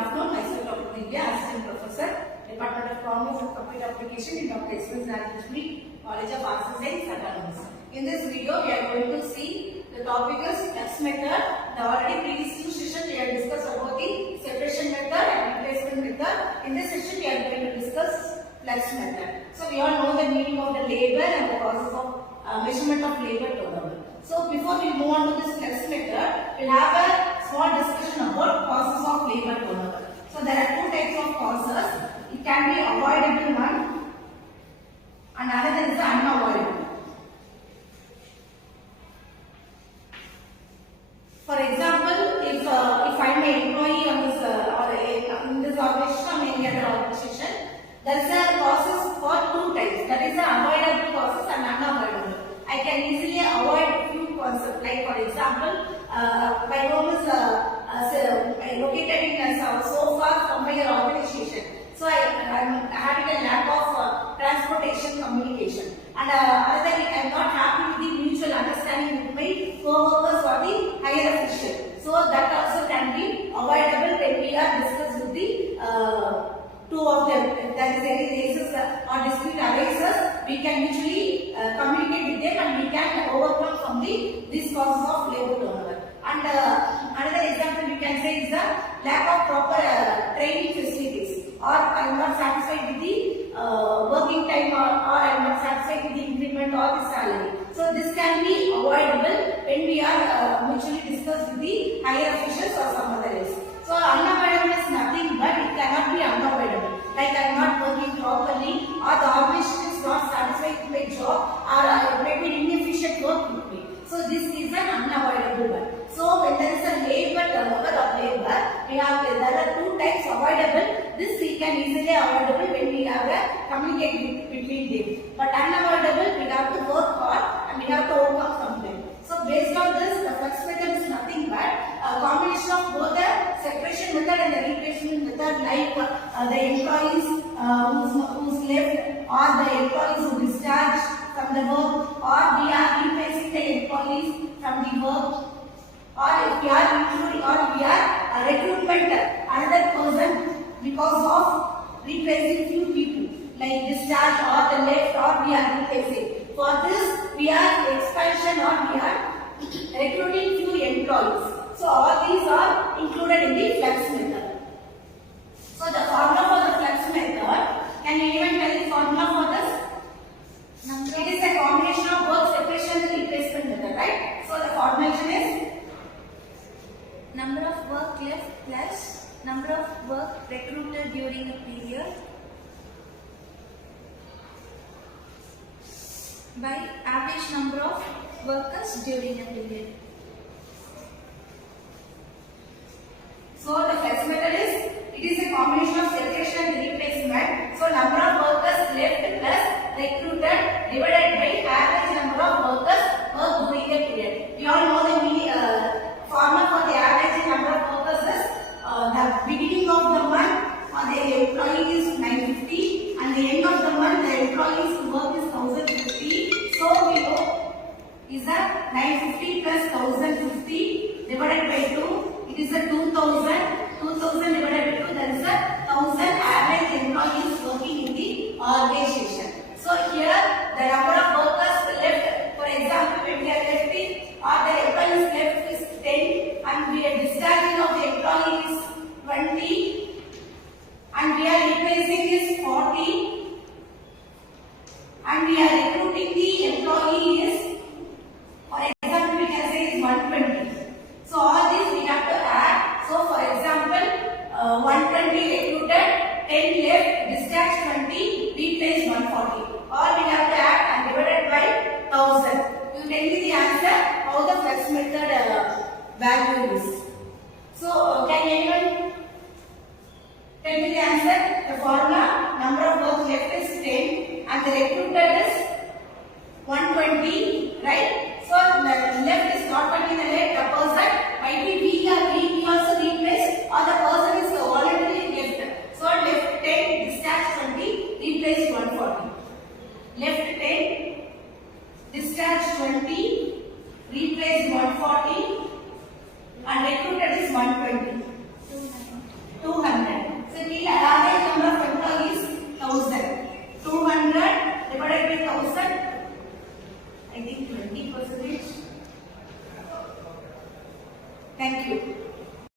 afternoon. Myself Dr.S.DHIVYA, Assistant Professor, Department of Commerce and Computer Application in Dr.S.DHIVYA, College of Arts and Science, Autonomous. In this video, we are going to see the topic is flex method. The already previous two sessions we have discussed about the separation method and replacement method. In this session, we are going to discuss flex method. So we all know the meaning of the labor and the process of measurement of labor turnover. So before we move on to this flex method, we will have a small discussion about causes of labor turnover. So there are two types of causes. It can be avoidable one and another is the unavoidable. For example, if I am an employee on this in this organization or any other organization, there is a process for two types. That is the avoidable causes and unavoidable. I can easily avoid few concepts. Like for example, my home is located in so far from my organization. So I am having a lack of transportation communication. And another, I am not happy with the mutual understanding with my co-workers or the higher official. So that also can be avoidable when we are discussed with the two of them. If there is any cases or dispute arises, we can mutually communicate with them and we can overcome from these causes of labor turnover. And another example we can say is the lack of proper training facilities, or I am not satisfied with the working time, or I am not satisfied with the increment or the salary. So this can be avoidable when we are mutually discussed with the higher officials or some other else. So unavoidable is nothing but it cannot be unavoidable. Like I am not working properly, or the organization is not satisfied with my job, or maybe inefficient work with me. So this is an unavoidable one. So when there is a labor turnover of labor, there are two types avoidable. This we can easily avoidable when we have a communicate between them. But unavoidable, we have to work hard and we have to overcome from them. So based on this, the flex method is nothing but a combination of both the separation method and the replacement method, like the employees who's left, or the employees who discharged from the work, or we are replacing the employees from the work, or if we are including, or we are recruitment another person because of replacing few people, like discharge or the left, or we are replacing. For this, we are expansion or we are recruiting few employees. So all these are included in the flex method. So the formula for the flex method, can anyone tell the formula for this? It is a combination of work separation and replacement method, right? So the formulation is number of work left plus number of work recruited during a period by average number of workers during a period. So the flex method is, it is a combination of separation and replacement. So number of workers left plus recruited divided by average number of workers worked during a period. We all know the formula for the average number of workers is the beginning of the month the employee is 950 and the end of the month the employee's work is 1050. So we know is that 950 plus 1050 divided by 2. It is a 2000. 2000 divided by 2, there is a 1000 average employees working in the organization. So here the number of workers left, for example, when we are lefting or the employees left is 10 and we are discharging of the employees 20 and we are replacing is 40 and we are recruiting the employee is, for example, we can say is 120. So all these we have to add. So for example, 120 recruited, 10 left, discharged 20, replaced 140. All we have to add and divided by 1000. You tell me the answer how the flex method value is. So can anyone tell me the answer? The formula, number of work left is 10 and the recruited is 120, right? So the left is not only the left, the person might be we also replaced, or the person is voluntarily left. So left 10, discharge 20, replace 140. Left 10, discharge 20, replace 140 and recruited is 120. 200. Thank you.